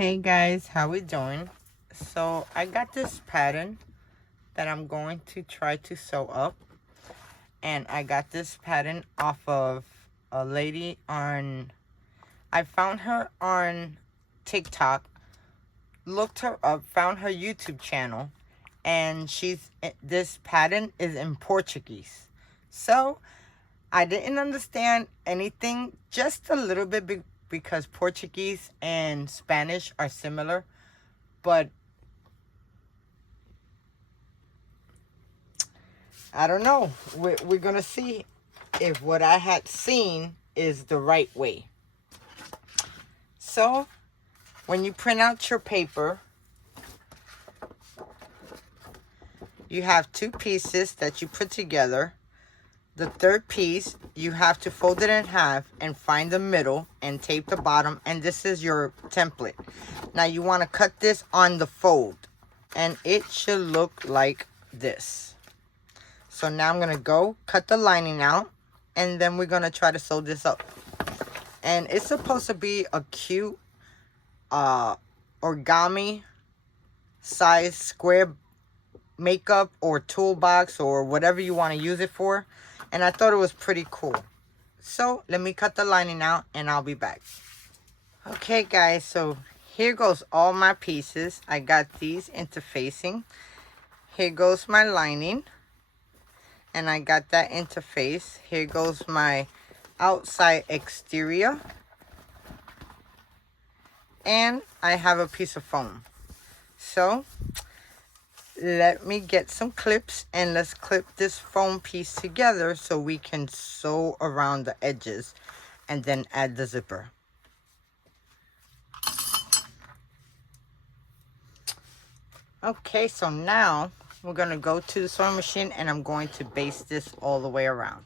Hey guys, how we doing? So I got this pattern that I'm going to try to sew up, and I got this pattern off of a lady I found her on TikTok, looked her up, found her YouTube channel, and this pattern is in Portuguese. So I didn't understand anything, just a little bit, because Portuguese and Spanish are similar, but I don't know. We're going to see if what I had seen is the right way. So, when you print out your paper, you have two pieces that you put together. The third piece, you have to fold it in half and find the middle and tape the bottom. And this is your template. Now, you want to cut this on the fold. And it should look like this. So now I'm going to go cut the lining out, and then we're going to try to sew this up. And it's supposed to be a cute origami size square makeup or toolbox or whatever you want to use it for. And I thought it was pretty cool. So let me cut the lining out and I'll be back. Okay guys, so here goes all my pieces. I got these interfacing. Here goes my lining. And I got that interface. Here goes my outside exterior. And I have a piece of foam. So, let me get some clips and let's clip this foam piece together so we can sew around the edges and then add the zipper. Okay, so now we're going to go to the sewing machine and I'm going to baste this all the way around.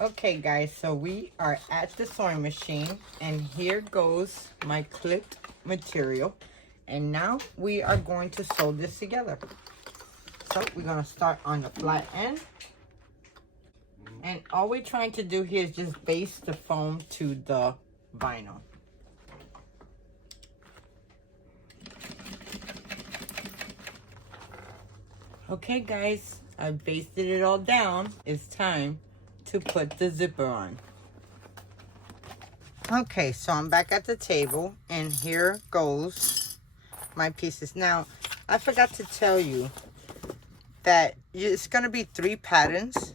Okay guys, so we are at the sewing machine and here goes my clipped material. And now we are going to sew this together. So we're going to start on the flat end. And all we're trying to do here is just baste the foam to the vinyl. Okay guys, I basted it all down. It's time to put the zipper on. Okay, so I'm back at the table and here goes my pieces. Now, I forgot to tell you that it's going to be 3 patterns.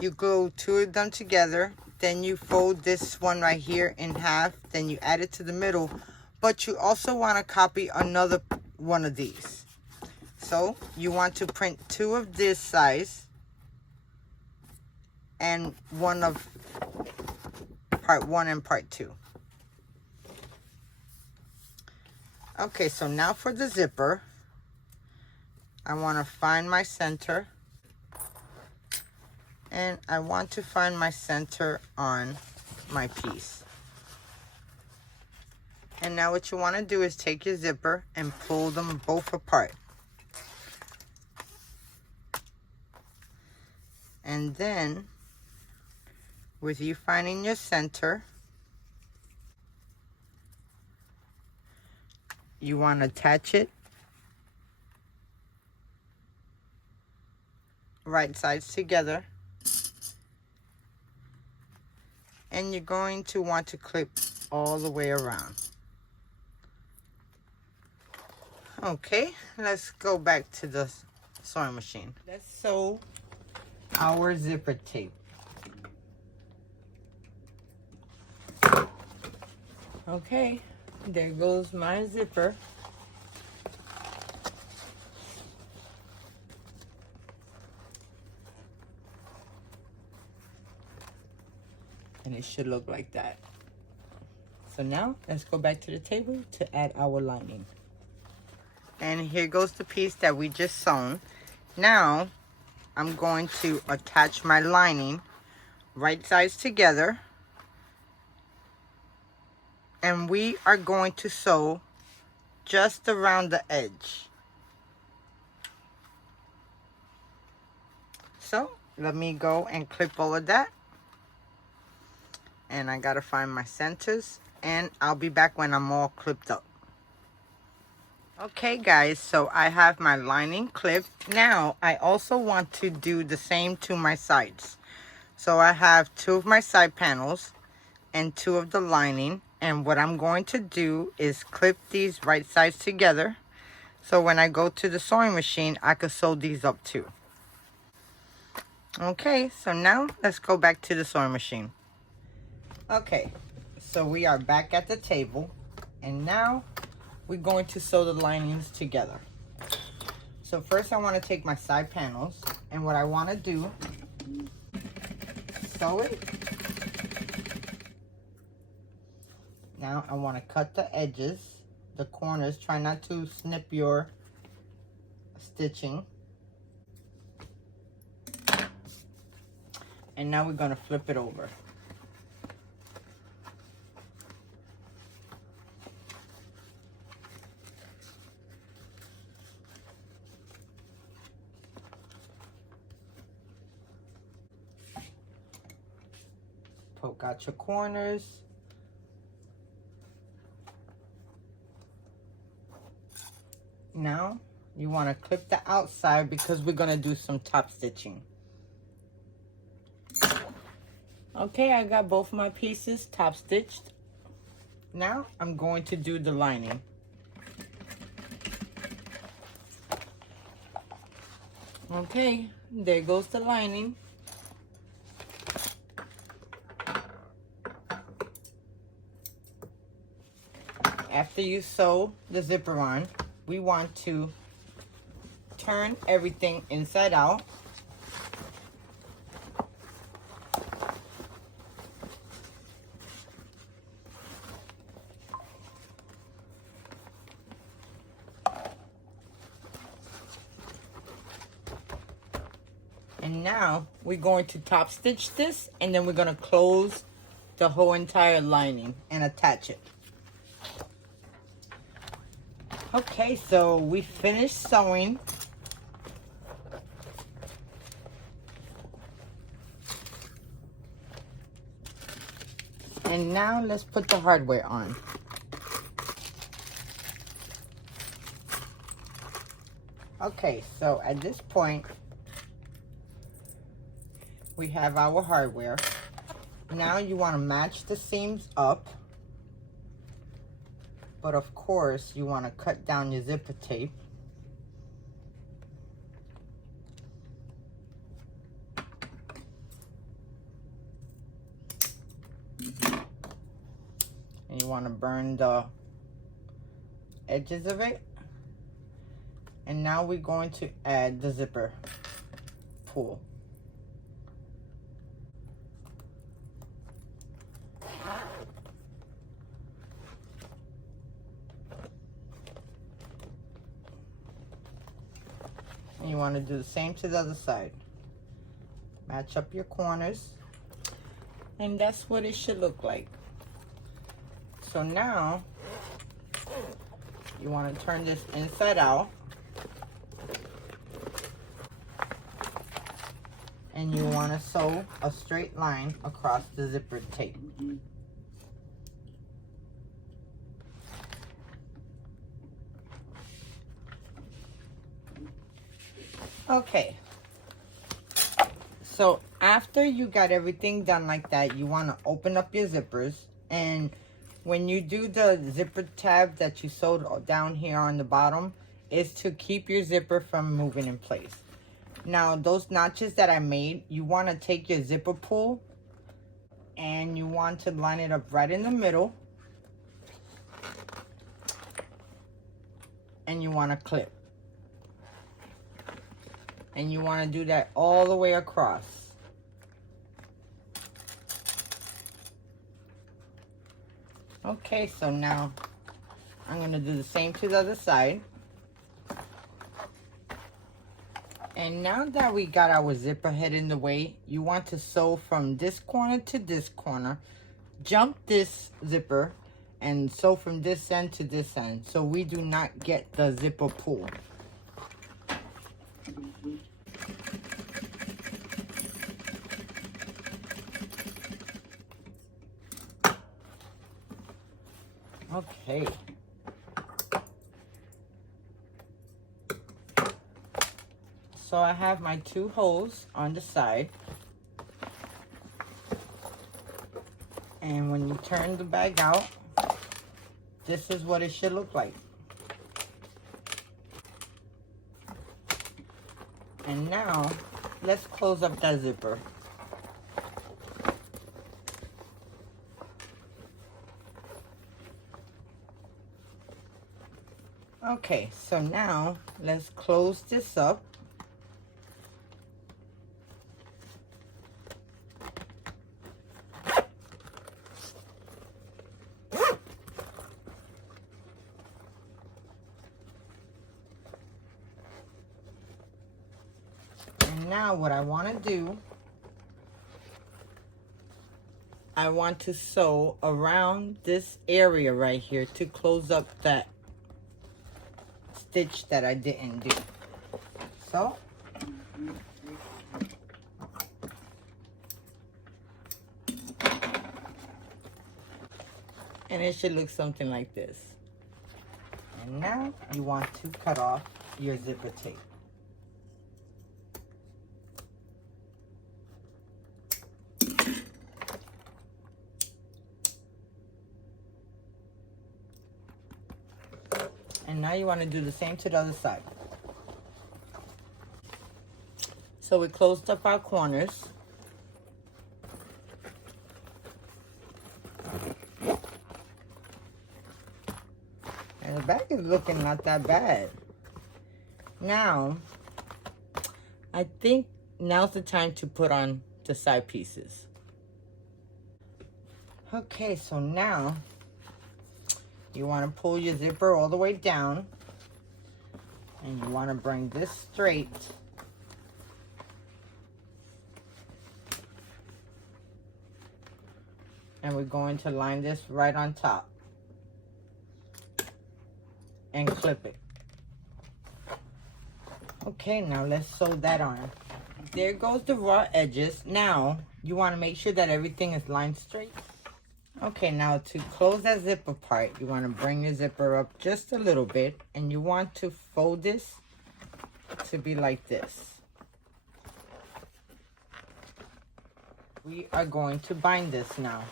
You glue 2 of them together, then you fold this one right here in half, then you add it to the middle, but you also want to copy another one of these. So you want to print 2 of this size and one of part 1 and part 2. Okay, so now for the zipper, I want to find my center. And I want to find my center on my piece. And now what you want to do is take your zipper and pull them both apart. And then, with you finding your center, you want to attach it right sides together. And you're going to want to clip all the way around. Okay, let's go back to the sewing machine. Let's sew our zipper tape. Okay, there goes my zipper. And it should look like that. So now, let's go back to the table to add our lining. And here goes the piece that we just sewn. Now, I'm going to attach my lining right sides together. And we are going to sew just around the edge. So, let me go and clip all of that. And I gotta find my centers and I'll be back when I'm all clipped up. Okay guys, so I have my lining clipped. Now I also want to do the same to my sides. So I have 2 of my side panels and 2 of the lining, and what I'm going to do is clip these right sides together, so when I go to the sewing machine I could sew these up too. Okay, so now let's go back to the sewing machine. Okay, so we are back at the table, and now we're going to sew the linings together. So first I want to take my side panels, and what I want to do, sew it. Now I want to cut the edges, the corners. Try not to snip your stitching. And now we're going to flip it over. Poke out your corners. Now you want to clip the outside because we're going to do some top stitching. Okay, I got both my pieces top stitched. Now I'm going to do the lining. Okay, there goes the lining. After you sew the zipper on, we want to turn everything inside out. And now we're going to top stitch this, and then we're going to close the whole entire lining and attach it. Okay, so we finished sewing. And now let's put the hardware on. Okay, so at this point, we have our hardware. Now you want to match the seams up. But of course, you want to cut down your zipper tape. And you want to burn the edges of it. And now we're going to add the zipper pull. And you want to do the same to the other side. Match up your corners. And that's what it should look like. So now, you want to turn this inside out. And you want to sew a straight line across the zipper tape. Okay, so after you got everything done like that, you want to open up your zippers, and when you do the zipper tab that you sewed down here on the bottom, is to keep your zipper from moving in place. Now those notches that I made, you want to take your zipper pull and you want to line it up right in the middle, and you want to clip. And you want to do that all the way across. Okay, so now I'm going to do the same to the other side. And now that we got our zipper head in the way, you want to sew from this corner to this corner. Jump this zipper and sew from this end to this end, so we do not get the zipper pull. Okay. So I have my 2 holes on the side. And when you turn the bag out, this is what it should look like. And now, let's close up that zipper. Okay, so now let's close this up. And now what I want to do, I want to sew around this area right here to close up that stitch that I didn't do. So and it should look something like this. And now you want to cut off your zipper tape. And now you want to do the same to the other side. So we closed up our corners. And the back is looking not that bad. Now, I think now's the time to put on the side pieces. Okay, so now you want to pull your zipper all the way down. And you want to bring this straight. And we're going to line this right on top. And clip it. Okay, now let's sew that on. There goes the raw edges. Now, you want to make sure that everything is lined straight. Okay, now to close that zipper part, you want to bring your zipper up just a little bit. And you want to fold this to be like this. We are going to bind this now.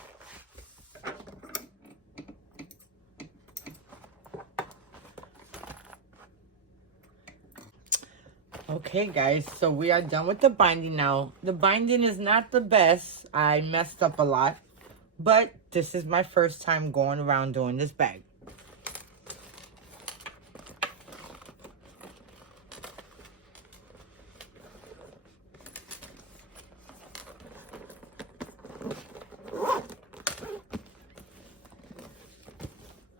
Okay guys, so we are done with the binding now. The binding is not the best. I messed up a lot. But this is my first time going around doing this bag.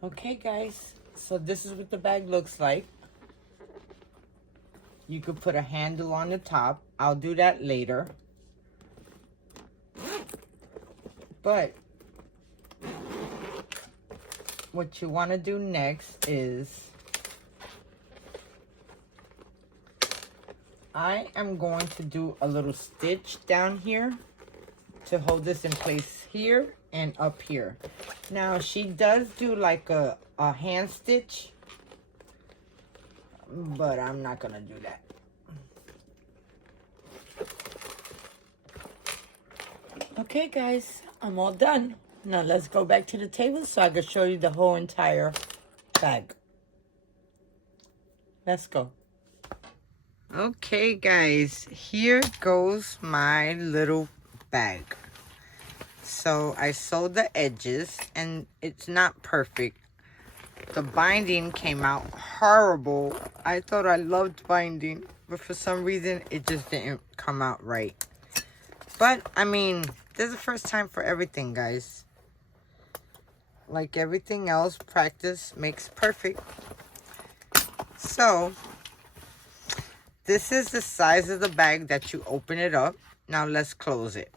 Okay guys, so this is what the bag looks like. You could put a handle on the top. I'll do that later. But what you want to do next is I am going to do a little stitch down here to hold this in place here and up here. Now she does do like a hand stitch, but I'm not gonna do that. Okay guys, I'm all done. Now let's go back to the table so I can show you the whole entire bag. Let's go. Okay guys, here goes my little bag. So I sewed the edges and it's not perfect. The binding came out horrible. I thought I loved binding, but for some reason it just didn't come out right. But I mean, this is the first time for everything, guys. Like everything else, practice makes perfect. So this is the size of the bag that you open it up. Now let's close it.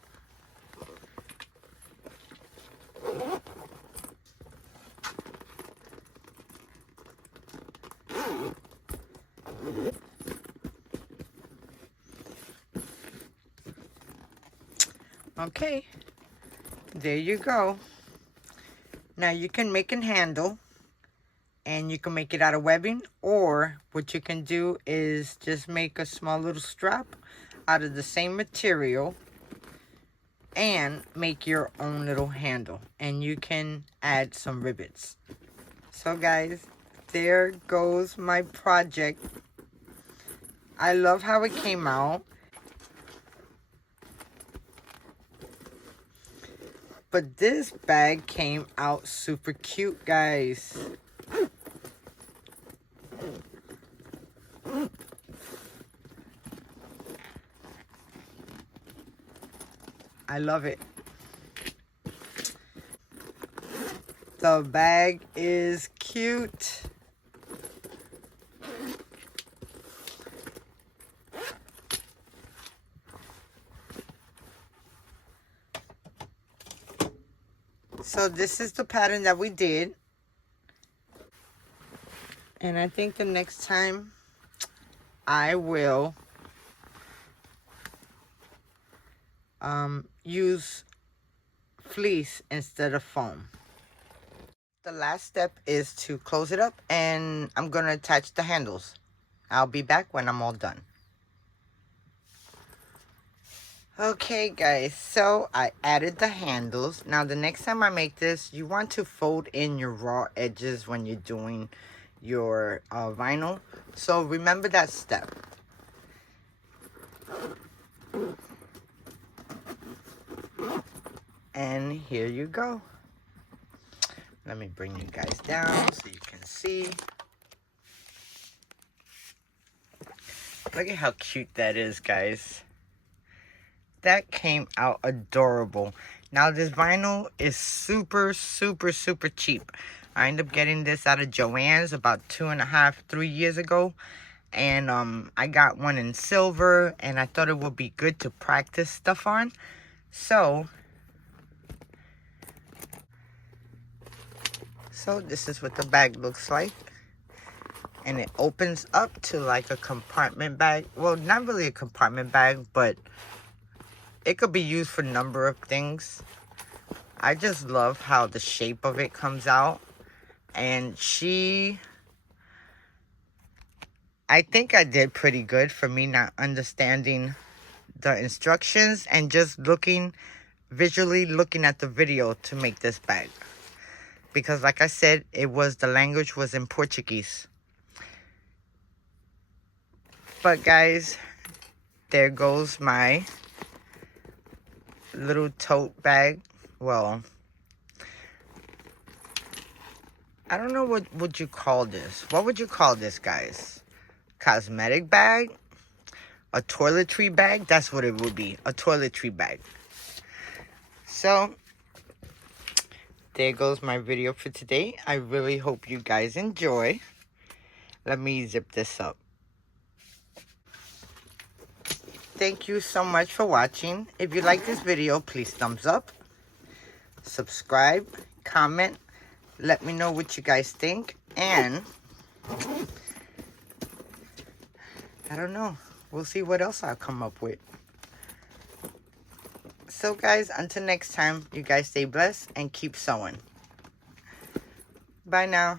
Okay, there you go. Now you can make a handle, and you can make it out of webbing, or what you can do is just make a small little strap out of the same material and make your own little handle, and you can add some rivets. So guys, there goes my project. I love how it came out. But this bag came out super cute, guys. I love it. The bag is cute. So this is the pattern that we did. And I think the next time I will use fleece instead of foam. The last step is to close it up, and I'm going to attach the handles. I'll be back when I'm all done. Okay guys, so I added the handles. Now the next time I make this, you want to fold in your raw edges when you're doing your vinyl. So remember that step. And here you go. Let me bring you guys down so you can see. Look at how cute that is, guys. That came out adorable. Now this vinyl is super cheap. I ended up getting this out of Joann's about 2.5, 3 years ago. And I got one in silver, and I thought it would be good to practice stuff on. So this is what the bag looks like. And it opens up to like a compartment bag. Well, not really a compartment bag, but it could be used for a number of things. I just love how the shape of it comes out. And I think I did pretty good for me not understanding the instructions and just visually looking at the video to make this bag. Because like I said, the language was in Portuguese. But guys, there goes my little tote bag. Well, I don't know what would you call this. What would you call this, guys? Cosmetic bag? A toiletry bag? That's what it would be. A toiletry bag. So there goes my video for today. I really hope you guys enjoy. Let me zip this up. Thank you so much for watching. If you like this video, please thumbs up, subscribe, comment, let me know what you guys think, and I don't know, we'll see what else I'll come up with. So guys, until next time, you guys stay blessed and keep sewing. Bye now.